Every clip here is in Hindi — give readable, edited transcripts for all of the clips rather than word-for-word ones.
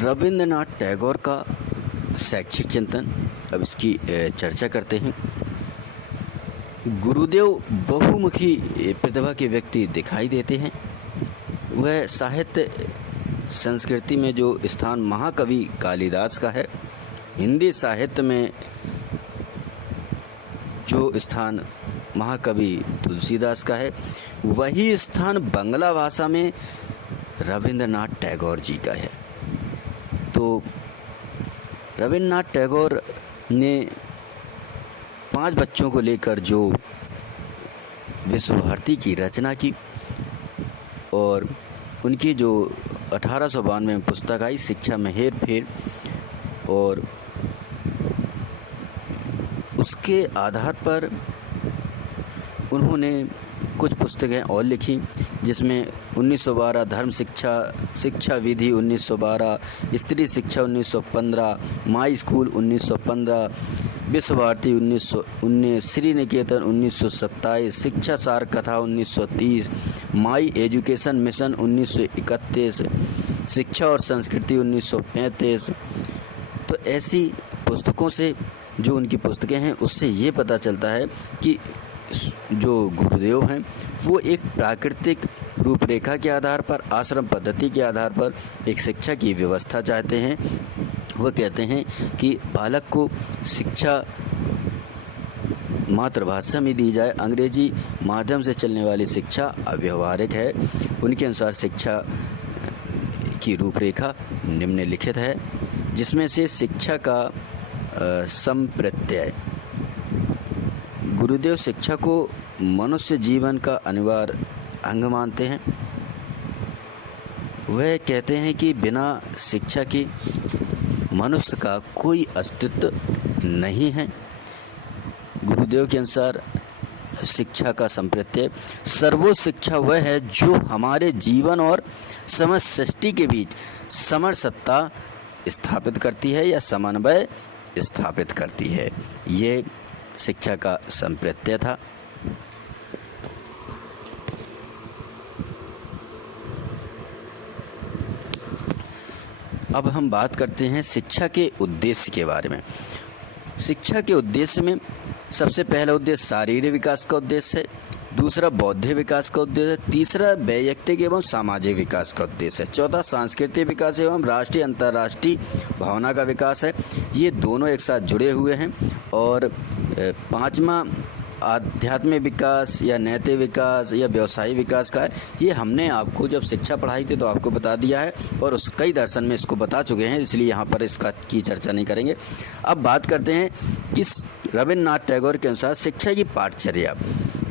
रविंद्रनाथ टैगोर का शैक्षिक चिंतन, अब इसकी चर्चा करते हैं। गुरुदेव बहुमुखी प्रतिभा के व्यक्ति दिखाई देते हैं। वह साहित्य संस्कृति में जो स्थान महाकवि कालिदास का है, हिंदी साहित्य में जो स्थान महाकवि तुलसीदास का है, वही स्थान बांग्ला भाषा में रविंद्रनाथ टैगोर जी का है। तो रविंद्रनाथ टैगोर ने 5 बच्चों को लेकर जो विश्व भारती की रचना की और उनकी जो 1892 में पुस्तक आई शिक्षा में हेर फेर, और उसके आधार पर उन्होंने कुछ पुस्तकें और लिखी, जिसमें 1912 धर्म शिक्षा विधि 1912, स्त्री शिक्षा 1915, माई स्कूल 1915, विश्व भारती 1919, श्री निकेतन 1927, शिक्षा सार कथा 1930, माई एजुकेशन मिशन 1931, शिक्षा और संस्कृति 1935। तो ऐसी पुस्तकों से, जो उनकी पुस्तकें हैं, उससे ये पता चलता है कि जो गुरुदेव हैं वो एक प्राकृतिक रूपरेखा के आधार पर, आश्रम पद्धति के आधार पर एक शिक्षा की व्यवस्था चाहते हैं। वो कहते हैं कि बालक को शिक्षा मातृभाषा में दी जाए, अंग्रेजी माध्यम से चलने वाली शिक्षा अव्यवहारिक है। उनके अनुसार शिक्षा की रूपरेखा निम्नलिखित है, जिसमें से शिक्षा का संप्रत्यय। गुरुदेव शिक्षा को मनुष्य जीवन का अनिवार्य अंग मानते हैं। वह कहते हैं कि बिना शिक्षा के मनुष्य का कोई अस्तित्व नहीं है। गुरुदेव के अनुसार शिक्षा का संप्रत्यय, सर्वोच्च शिक्षा वह है जो हमारे जीवन और समस्त सृष्टि के बीच समरसत्ता स्थापित करती है या समन्वय स्थापित करती है। ये शिक्षा का संप्रत्यय था। अब हम बात करते हैं शिक्षा के उद्देश्य के बारे में। शिक्षा के उद्देश्य में सबसे पहला उद्देश्य शारीरिक विकास का उद्देश्य है, दूसरा बौद्धिक विकास का उद्देश्य है, तीसरा वैयक्तिक एवं सामाजिक विकास का उद्देश्य है, चौथा सांस्कृतिक विकास एवं राष्ट्रीय अंतर्राष्ट्रीय भावना का विकास है। ये दोनों एक साथ जुड़े हुए हैं। और 5वां आध्यात्मिक विकास या नैतिक विकास या व्यवसायिक विकास का है। ये हमने आपको जब शिक्षा पढ़ाई थी तो आपको बता दिया है, और उस कई दर्शन में इसको बता चुके हैं, इसलिए यहाँ पर इसका की चर्चा नहीं करेंगे। अब बात करते हैं कि रविंद्रनाथ टैगोर के अनुसार शिक्षा की पाठचर्या।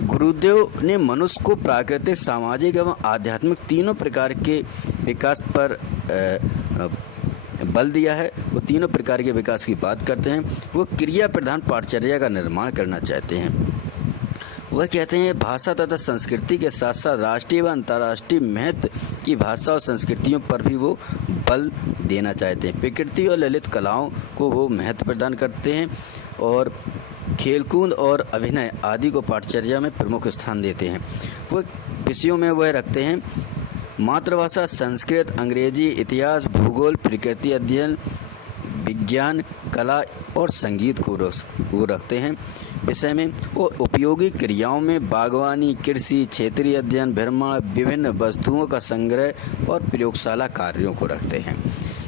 गुरुदेव ने मनुष्य को प्राकृतिक, सामाजिक एवं आध्यात्मिक तीनों प्रकार के विकास पर बल दिया है। वो तीनों प्रकार के विकास की बात करते हैं। वो क्रिया प्रधान पाठचर्या का निर्माण करना चाहते हैं। वह कहते हैं भाषा तथा संस्कृति के साथ साथ राष्ट्रीय व अंतर्राष्ट्रीय महत्व की भाषा और संस्कृतियों पर भी वो बल देना चाहते हैं। प्रकृति और ललित कलाओं को वो महत्व प्रदान करते हैं, और खेलकूद और अभिनय आदि को पाठचर्या में प्रमुख स्थान देते हैं। वो विषयों में वह रखते हैं मातृभाषा संस्कृत, अंग्रेजी, इतिहास, भूगोल, प्रकृति अध्ययन, विज्ञान, कला और संगीत को वो रखते हैं विषय में। और उपयोगी क्रियाओं में बागवानी, कृषि, क्षेत्रीय अध्ययन, भ्रमण, विभिन्न वस्तुओं का संग्रह और प्रयोगशाला कार्यों को रखते हैं।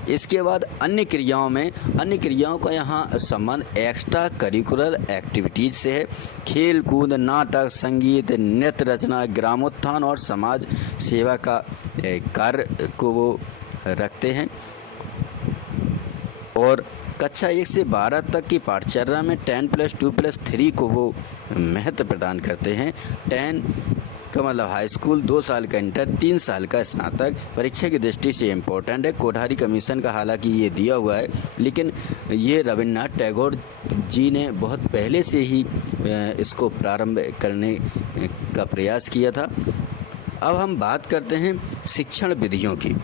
इसके बाद अन्य क्रियाओं का यहाँ संबंध एक्स्ट्रा करिकुलर एक्टिविटीज से है। खेल कूद, नाटक, संगीत, नृत्य रचना, ग्रामोत्थान और समाज सेवा का कार्य को वो रखते हैं। और कक्षा 1 से 12 तक की पाठचर्या में 10+2+3 को वो महत्व प्रदान करते हैं। 10 का मतलब हाई स्कूल, 2 साल का इंटर, 3 साल का स्नातक परीक्षा की दृष्टि से इम्पोर्टेंट है। कोठारी कमीशन का हालांकि ये दिया हुआ है, लेकिन ये रविंद्रनाथ टैगोर जी ने बहुत पहले से ही इसको प्रारंभ करने का प्रयास किया था। अब हम बात करते हैं शिक्षण विधियों की।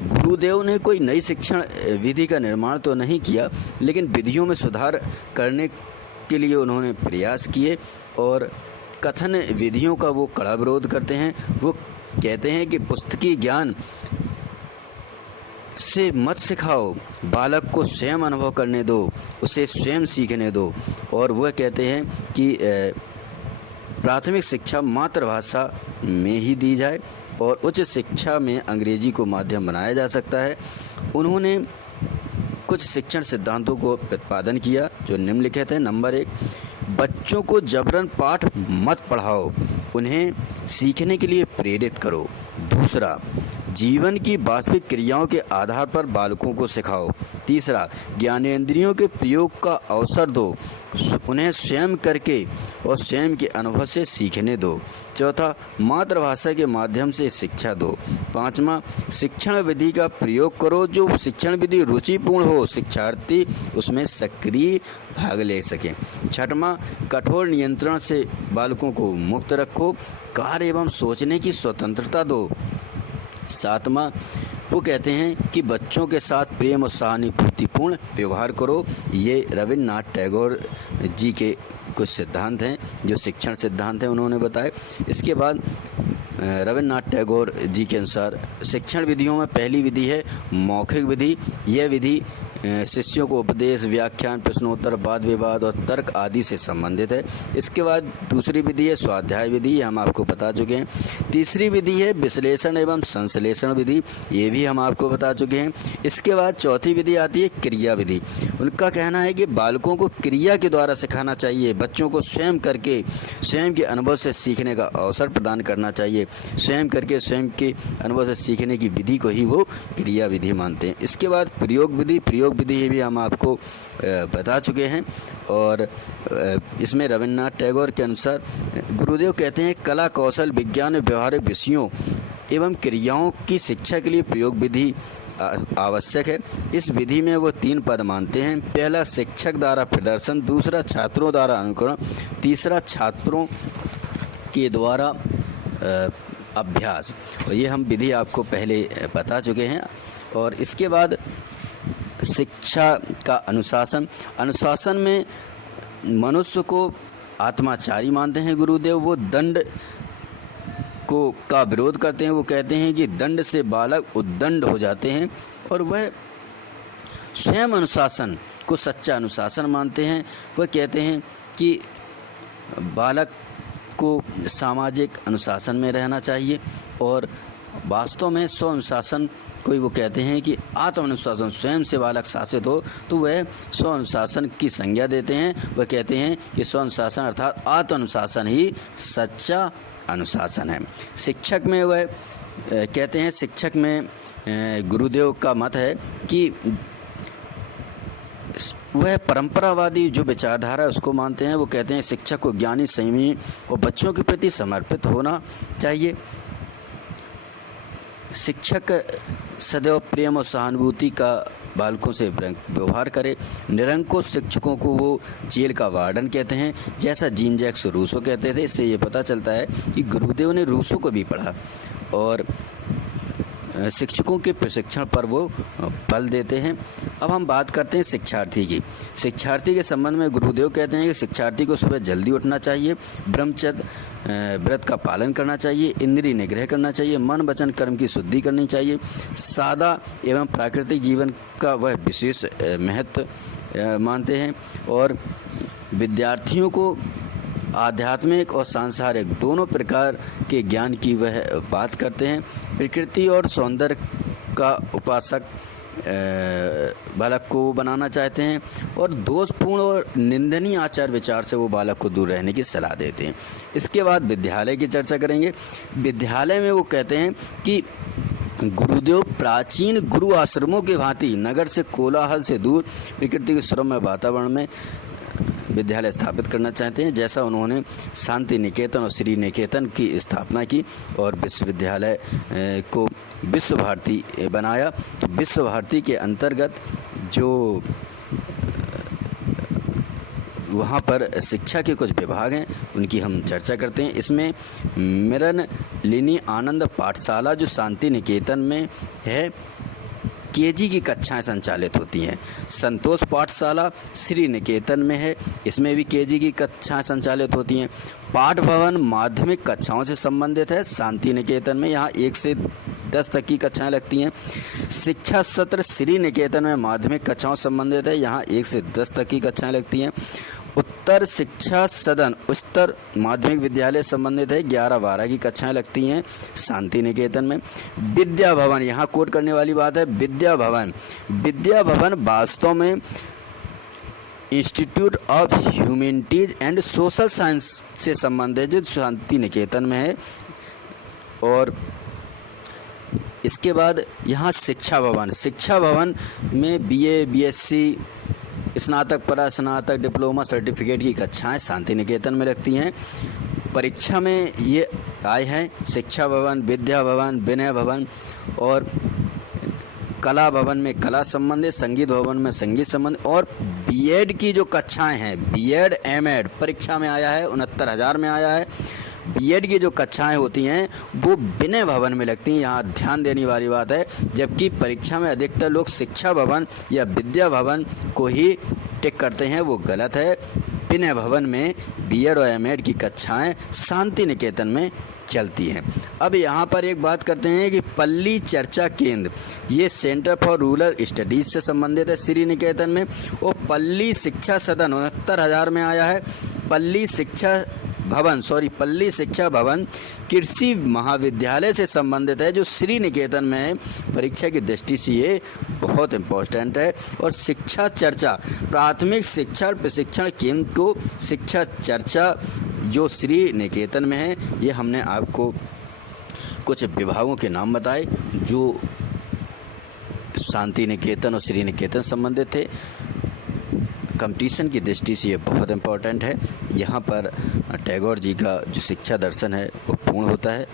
गुरुदेव ने कोई नई शिक्षण विधि का निर्माण तो नहीं किया, लेकिन विधियों में सुधार करने के लिए उन्होंने प्रयास किए और कथन विधियों का वो कड़ा विरोध करते हैं। वो कहते हैं कि पुस्तकीय ज्ञान से मत सिखाओ, बालक को स्वयं अनुभव करने दो, उसे स्वयं सीखने दो। और वह कहते हैं कि प्राथमिक शिक्षा मातृभाषा में ही दी जाए और उच्च शिक्षा में अंग्रेजी को माध्यम बनाया जा सकता है। उन्होंने कुछ शिक्षण सिद्धांतों को प्रतिपादन किया जो निम्नलिखित है। नंबर 1, बच्चों को जबरन पाठ मत पढ़ाओ, उन्हें सीखने के लिए प्रेरित करो। दूसरा, जीवन की वास्तविक क्रियाओं के आधार पर बालकों को सिखाओ। तीसरा, ज्ञानेंद्रियों के प्रयोग का अवसर दो, उन्हें स्वयं करके और स्वयं के अनुभव से सीखने दो। चौथा, मातृभाषा के माध्यम से शिक्षा दो। पांचवा, शिक्षण विधि का प्रयोग करो जो शिक्षण विधि रुचिपूर्ण हो, शिक्षार्थी उसमें सक्रिय भाग ले सकें। छठवां, कठोर नियंत्रण से बालकों को मुक्त रखो, कार्य एवं सोचने की स्वतंत्रता दो। सातवां, वो कहते हैं कि बच्चों के साथ प्रेम और सहानुभूतिपूर्ण व्यवहार करो। ये रविन्द्रनाथ टैगोर जी के कुछ सिद्धांत हैं जो शिक्षण सिद्धांत हैं, उन्होंने बताए। इसके बाद रविन्द्रनाथ टैगोर जी के अनुसार शिक्षण विधियों में पहली विधि है मौखिक विधि। यह विधि शिष्यों को उपदेश, व्याख्यान, प्रश्नोत्तर, वाद विवाद और तर्क आदि से संबंधित है। इसके बाद दूसरी विधि है स्वाध्याय विधि, ये हम आपको बता चुके हैं। तीसरी विधि है विश्लेषण एवं संश्लेषण विधि, ये भी हम आपको बता चुके हैं। इसके बाद चौथी विधि आती है क्रिया विधि। उनका कहना है कि बालकों को क्रिया के द्वारा सिखाना चाहिए, बच्चों को स्वयं करके स्वयं के अनुभव से सीखने का अवसर प्रदान करना चाहिए। स्वयं करके स्वयं के अनुभव से सीखने की विधि को ही वो क्रिया विधि मानते हैं। इसके बाद प्रयोग विधि विधि भी हम आपको बता चुके हैं। और इसमें रविन्द्रनाथ टैगोर के अनुसार गुरुदेव कहते हैं कला, कौशल, विज्ञान और व्यवहारिक विषयों एवं क्रियाओं की शिक्षा के लिए प्रयोग विधि आवश्यक है। इस विधि में वो 3 पद मानते हैं। पहला, शिक्षक द्वारा प्रदर्शन। दूसरा, छात्रों द्वारा अनुकरण। तीसरा, छात्रों के द्वारा अभ्यास। और ये हम विधि आपको पहले बता चुके हैं। और इसके बाद शिक्षा का अनुशासन। अनुशासन में मनुष्य को आत्माचारी मानते हैं गुरुदेव। वो दंड का विरोध करते हैं। वो कहते हैं कि दंड से बालक उद्दंड हो जाते हैं और वह स्वयं अनुशासन को सच्चा अनुशासन मानते हैं। वह कहते हैं कि बालक को सामाजिक अनुशासन में रहना चाहिए और वास्तव में स्व अनुशासन कोई वो कहते हैं कि आत्म अनुशासन, स्वयं से बालक शासित हो तो वह स्व अनुशासन की संज्ञा देते हैं। वह कहते हैं कि स्व अनुशासन अर्थात आत्म अनुशासन ही सच्चा अनुशासन है। शिक्षक में वह कहते हैं, शिक्षक में गुरुदेव का मत है कि वह परंपरावादी जो विचारधारा है उसको मानते हैं। वो कहते हैं शिक्षक को ज्ञानी, संयमी और बच्चों के प्रति समर्पित होना चाहिए। शिक्षक सदैव प्रेम और सहानुभूति का बालकों से व्यवहार करे। निरंकुश शिक्षकों को वो जेल का वार्डन कहते हैं, जैसा जीन जैक्स रूसो कहते थे। इससे ये पता चलता है कि गुरुदेव ने रूसो को भी पढ़ा और शिक्षकों के प्रशिक्षण पर वो बल देते हैं। अब हम बात करते हैं शिक्षार्थी की। शिक्षार्थी के संबंध में गुरुदेव कहते हैं कि शिक्षार्थी को सुबह जल्दी उठना चाहिए, ब्रह्मचर्य व्रत का पालन करना चाहिए, इंद्रिय निग्रह करना चाहिए, मन वचन कर्म की शुद्धि करनी चाहिए। सादा एवं प्राकृतिक जीवन का वह विशेष महत्व मानते हैं और विद्यार्थियों को आध्यात्मिक और सांसारिक दोनों प्रकार के ज्ञान की वह बात करते हैं। प्रकृति और सौंदर्य का उपासक बालक को बनाना चाहते हैं और दोषपूर्ण और निंदनीय आचार विचार से वो बालक को दूर रहने की सलाह देते हैं। इसके बाद विद्यालय की चर्चा करेंगे। विद्यालय में वो कहते हैं कि गुरुदेव प्राचीन गुरु आश्रमों के भांति नगर से कोलाहल से दूर प्रकृति के श्रम वातावरण में विद्यालय स्थापित करना चाहते हैं, जैसा उन्होंने शांति निकेतन और श्री निकेतन की स्थापना की और विश्वविद्यालय को विश्व भारती बनाया। तो विश्व भारती के अंतर्गत जो वहाँ पर शिक्षा के कुछ विभाग हैं उनकी हम चर्चा करते हैं। इसमें मृणलिनी आनंद पाठशाला जो शांति निकेतन में है, केजी की कक्षाएं संचालित होती हैं। संतोष पाठशाला श्री निकेतन में है, इसमें भी केजी की कक्षाएं संचालित होती हैं। पाठ भवन माध्यमिक कक्षाओं से संबंधित है शांति निकेतन में, यहाँ 1 से 10 तक की कक्षाएं लगती हैं। शिक्षा सत्र श्री निकेतन में माध्यमिक कक्षाओं से संबंधित है, यहाँ 1 से 10 तक की कक्षाएं लगती हैं। उत्तर शिक्षा सदन उच्चतर माध्यमिक विद्यालय संबंधित है, 11-12 की कक्षाएं लगती हैं शांति निकेतन में। विद्या भवन, यहाँ कोट करने वाली बात है, विद्या भवन वास्तव में institute of humanities and social science से संबंधित जो शांति निकेतन में है। और इसके बाद यहाँ शिक्षा भवन में BA, BSc, स्नातक, परास्नातक, डिप्लोमा, सर्टिफिकेट की कक्षाएं शांति निकेतन में लगती हैं। परीक्षा में ये आए हैं शिक्षा भवन, विद्या भवन, विनय भवन और कला भवन में कला संबंधित, संगीत भवन में संगीत संबंधित। और बीएड की जो कक्षाएं हैं, बीएड एमएड परीक्षा में आया है, 69,000 में आया है। बीएड की जो कक्षाएं होती हैं वो विनय भवन में लगती हैं, यहाँ ध्यान देने वाली बात है। जबकि परीक्षा में अधिकतर लोग शिक्षा भवन या विद्या भवन को ही टिक करते हैं, वो गलत है। विनय भवन में बीएड और एमएड की कक्षाएं शांति निकेतन में चलती हैं। अब यहाँ पर एक बात करते हैं कि पल्ली चर्चा केंद्र, ये सेंटर फॉर रूरल स्टडीज से संबंधित है श्री निकेतन में। और पल्ली शिक्षा सदन 69,000 में आया है। पल्ली शिक्षा भवन कृषि महाविद्यालय से संबंधित है, जो श्री निकेतन में है। परीक्षा की दृष्टि से ये बहुत इम्पोर्टेंट है। और शिक्षा चर्चा प्राथमिक शिक्षा और प्रशिक्षण केंद्र को शिक्षा चर्चा जो श्री निकेतन में है, ये हमने आपको कुछ विभागों के नाम बताए जो शांति निकेतन और श्री निकेतन संबंधित थे। कंपटीशन की दृष्टि से ये बहुत इम्पोर्टेंट है। यहाँ पर टैगोर जी का जो शिक्षा दर्शन है वो पूर्ण होता है।